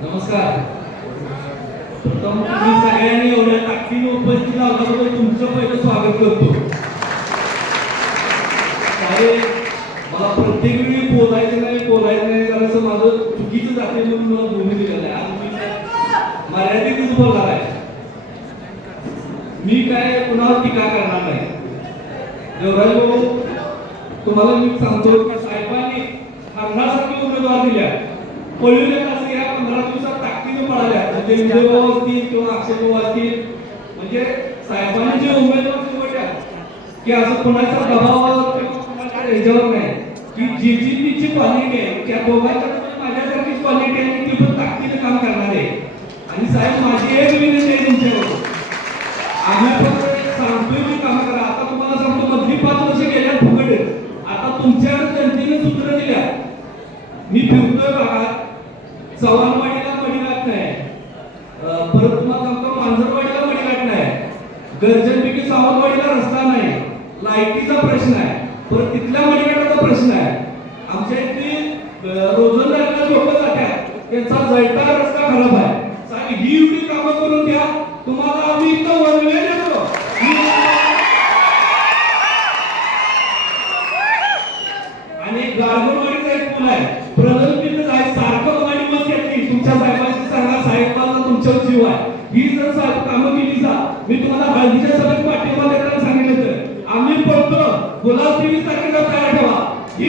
नमस्कार. प्रथम तुम्ही सगळ्यांनी एवढ्या ताकदीने उपस्थित लावल्याबद्दल तुमचं पहिलं स्वागत करतो. मला प्रत्येक वेळी बोलायचं नाही जरासं माझं चुकीचं जाते म्हणून मला बोलू दिलेलं आहे. आज मी मर्यादितच बोलणार आहे. मी काय कुणावर टीका करणार नाही. देवराज भाऊ, तुम्हाला मी सांगतो की साहेबांनी हरणासारखे उमेदवार दिल्या, पळविले असं या 15 दिवसात ताकदीने पळाल्या. म्हणजे विजय भाऊ असतील किंवा अक्षय भाऊ असतील, म्हणजे साहेबांनी जे उमेदवार निवडल्या की असं कुणाच्या दबावावर किंवा कुणाच्या ह्याच्यावर नाही, की जी क्वालिटी आहे त्या दोघांच्या माझ्यासारखीच क्वालिटी आहे, ती पण ताकदीने काम करणार आहे. आणि साहेब, माझी एक विनंती आहे तुमच्यावर, आम्ही फक्त सांगतोय की काम करा. आता तुम्हाला सांगतो, मधली 5 वर्ष गेल्या फुकट. आता तुमच्या जनतेने सूत्र दिल्या. मी फिरतोय भागात, चव्हाणवाडीला मडीघाट नाही, परत तुम्हाला सांगतो मांजरवाडीला मडीघाट नाही, गर्जनपैकी सावंतवाडीला रस्ता नाही, लाईटीचा प्रश्न आहे, परत तिथल्या मडीघाटाचा प्रश्न आहे. आमच्या इथे रोजंदारीला लोक जातात, त्यांचा जळता रस्ता खराब आहे. साहेब, ही एवढी कामं करून द्या, तुम्हाला आम्ही इथं वनवे देतो. आणि गारगोळवाडीचा एक पूल आहे, प्रलंबित आहे, सारखं गाडी बस येते. तुमच्या साहेबांशी सांगा, साहेबांना तुमच्यावर जीव आहे. ही जर साहेब कामं केली जा, मी तुम्हाला हळदीच्या सभेत पाठिंबा देताना सांगितलं तर आम्ही पडतो. गुलाब 23 तारखेला तयार ठेवा. ही